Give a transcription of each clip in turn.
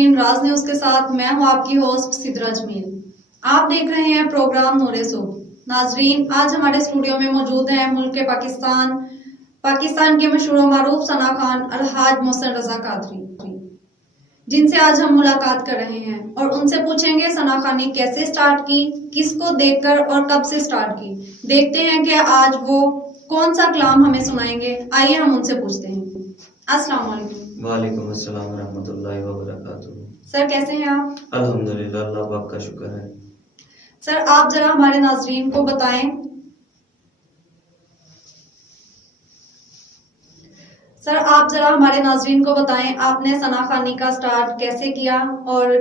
नाजरीन, राज न्यूज के साथ मैं हूं आपकी होस्ट सिद्रा जमील। आप देख रहे हैं प्रोग्राम नूरे सुबह। नाजरीन, आज हमारे स्टूडियो में मौजूद हैं मुल्क के पाकिस्तान के मशहूर मारूफ सना खान अलहाज मोहसिन रजा कादरी, जिनसे आज हम मुलाकात कर रहे हैं और उनसे पूछेंगे सना खानी कैसे स्टार्ट की, किसको देखकर और कब से स्टार्ट की। देखते हैं कि आज वो कौन सा कलाम हमें सुनाएंगे। आइए हम उनसे पूछते हैं। अस्सलाम वालेकुम। वालेकुम अस्सलाम व रहमतुल्लाहि व बरकातुहू। सर कैसे हैं आप? अल्हम्दुलिल्लाह, अल्लाह पाक का शुक्र है। सर आप जरा हमारे नाजरीन को बताएं, आपने सना खानी का स्टार्ट कैसे किया और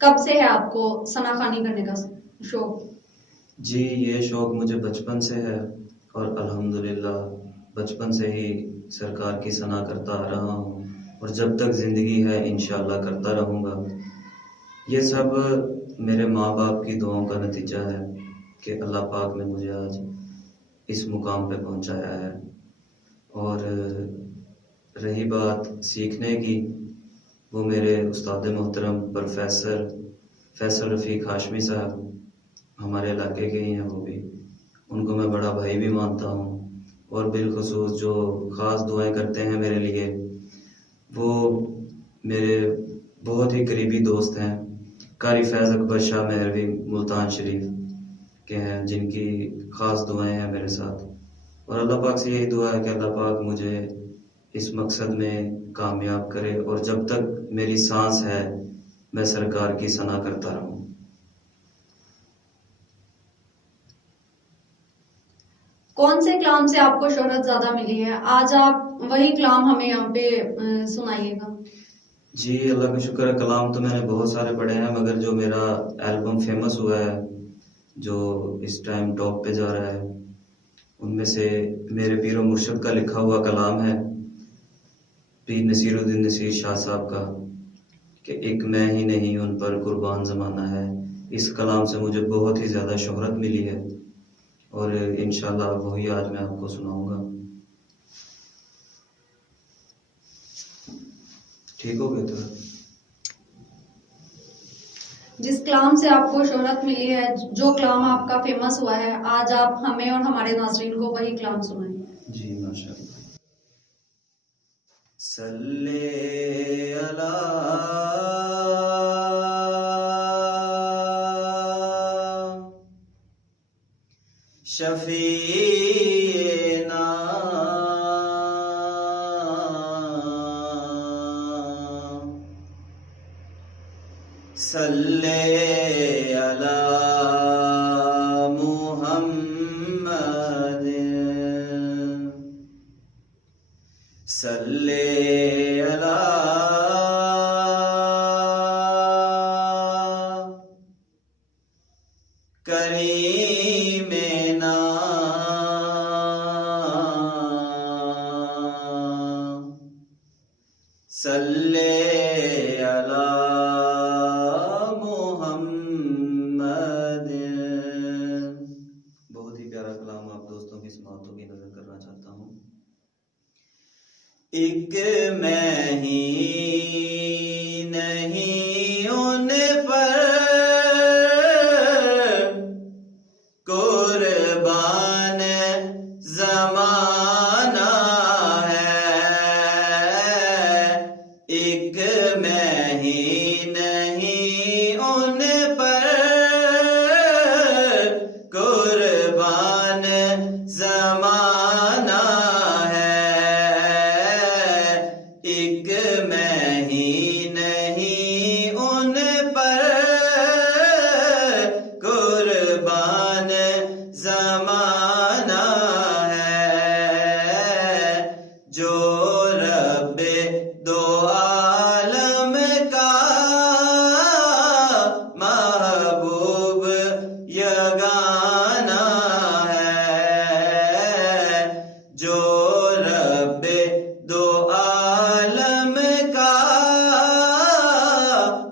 कब से है आपको सना खानी करने का शौक? जी, ये शौक मुझे बचपन से है और अल्हम्दुलिल्लाह बचपन से ही सरकार की सना करता आ रहा हूँ और जब तक ज़िंदगी है इंशाअल्लाह करता रहूँगा। ये सब मेरे माँ बाप की दुआओं का नतीजा है कि अल्लाह पाक ने मुझे आज इस मुकाम पे पहुँचाया है। और रही बात सीखने की, वो मेरे उस्ताद मोहतरम प्रोफेसर फैसल रफ़ीक हाशमी साहब हमारे इलाके के ही हैं, वो भी उनको मैं बड़ा भाई भी मानता हूँ और बिलखुसूस जो ख़ास दुआएं करते हैं मेरे लिए, वो मेरे बहुत ही करीबी दोस्त हैं। कारी फैज़ अकबर शाह मेहरवी मुल्तान शरीफ के हैं, जिनकी ख़ास दुआएं हैं मेरे साथ। और अल्लाह पाक से यही दुआ है कि अल्लाह पाक मुझे इस मकसद में कामयाब करे और जब तक मेरी सांस है मैं सरकार की सना करता रहूँ। कौन से कलाम से आपको शोहरत ज्यादा मिली है? आज आप वही कलाम हमें यहाँ पे सुनाइएगा। जी, अल्लाह का शुक्र है, कलाम तो मैंने बहुत सारे पढ़े हैं, मगर जो मेरा एल्बम फेमस हुआ है, जो इस टाइम टॉप पे जा रहा है, उनमें से मेरे पीर और मुर्शिद का लिखा हुआ कलाम है पीर नसीरुद्दीन नसीर शाह साहब का, कि एक मैं ही नहीं उन पर कुर्बान ज़माना है। इस कलाम से मुझे बहुत ही ज़्यादा शोहरत मिली है और इंशाल्लाह वही आज मैं आपको सुनाऊंगा। ठीक हो गया? तो जिस कलाम से आपको शोहरत मिली है, जो कलाम आपका फेमस हुआ है, आज आप हमें और हमारे नाज़रीन को वही कलाम सुनाएं। जी माशाअल्लाह। सल्ले अला शफीना सल्ले अला मुहम्मद सल्ले अला करीमेना सल्ले अला मुहम्मद। बहुत ही प्यारा कलाम आप दोस्तों की समातों की नजर करना चाहता हूँ। एक मैं ही नहीं उन पर कुर्बान ज़माना है, एक मैं ही नहीं उन पर कुर्बान ज़माना है, एक मैं ही नहीं उन पर कुर्बान ज़माना है, जो रब्बे दो आलम का महबूब यगाना है, जो रब्बे दो आलम का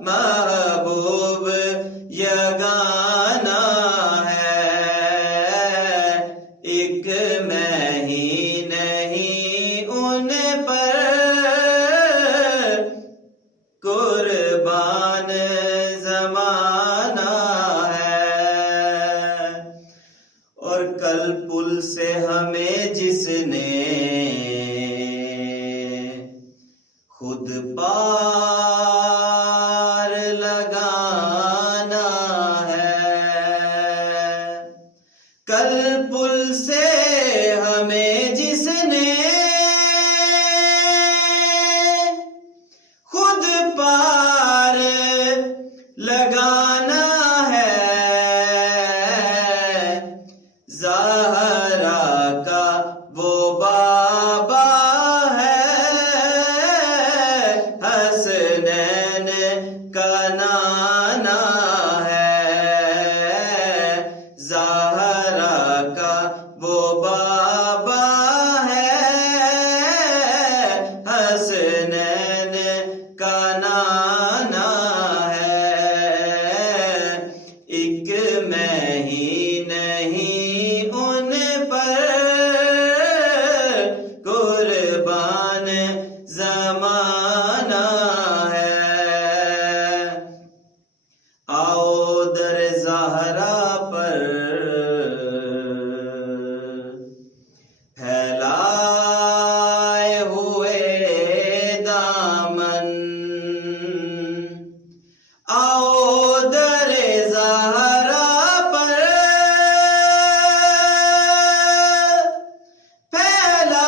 महबूब यगाना है, एक मैं ही नहीं उन पर कुर्बान کل پل سے ہمیں جس نے خود پار لگانا ہے، کل پل سے ہمیں جس نے خود پار لگانا ہے، زہرا کا وہ بابا ہے، حسنین کا نانا ہے، زہرا کا وہ بابا ہے، حسنین کا نانا ہے، ایک میں ہی نہیں ان پر قربان زمانہ ہے، آؤ در زہرا پر پھیلائے ہوئے دامن، آؤ در زہرا پر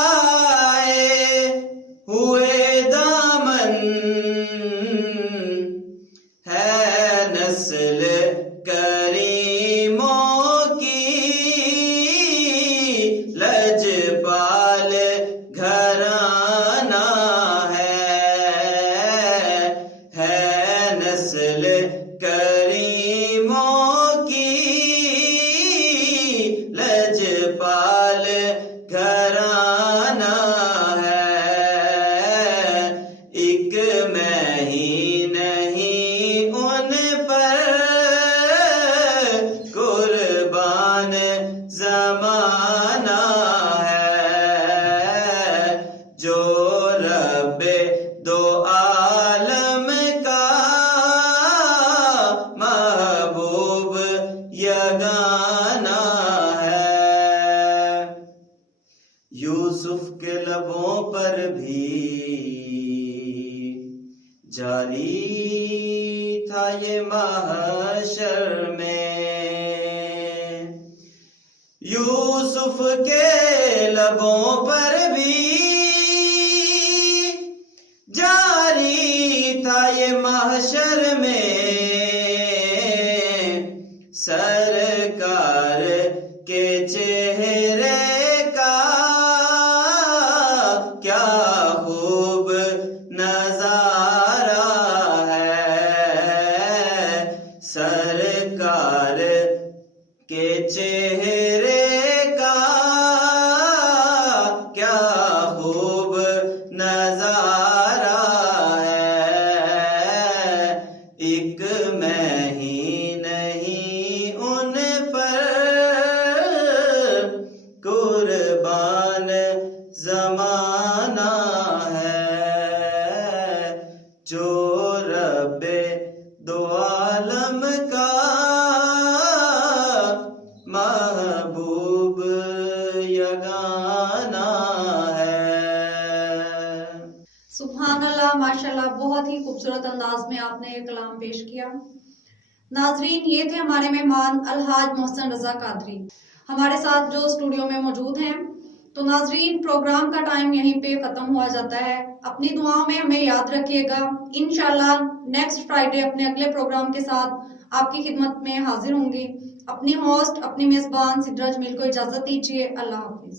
پھیلائے ہوئے دامن، ہے نسل کریموں کی لجپال گھرانہ ہے نسل کریموں کی لجپال گھرانہ ہے، ایک میں ہی نہیں ان پر قربان زمانہ ہے، جو رب دو عالم کا محبوب یگانہ ہے، یوسف کے لبوں پر بھی جاری تھا یہ محشر میں، یوسف کے لبوں پر بھی جاری تھا یہ محشر میں، سرکار کے چہرے کا کیا خوب نظارہ ہے، سرکار کے چہرے کا کیا خوب نظارہ ہے، ایک میں ہی نہیں ان پر قربان زمانہ ہے، جو رب دو عالم کا محبوب یگانہ ہے۔ سبحان اللہ، ماشاءاللہ، بہت ہی خوبصورت انداز میں آپ نے یہ کلام پیش کیا۔ ناظرین، یہ تھے ہمارے مہمان الحاج محسن رضا قادری ہمارے ساتھ جو اسٹوڈیو میں موجود ہیں۔ تو ناظرین، پروگرام کا ٹائم یہیں پہ ختم ہوا جاتا ہے، اپنی دعاؤں میں ہمیں یاد رکھیے گا۔ انشاءاللہ نیکسٹ فرائیڈے اپنے اگلے پروگرام کے ساتھ آپ کی خدمت میں حاضر ہوں گی۔ اپنی ہوسٹ، اپنی میزبان سدرا جمیل کو اجازت دیجیے۔ اللہ حافظ۔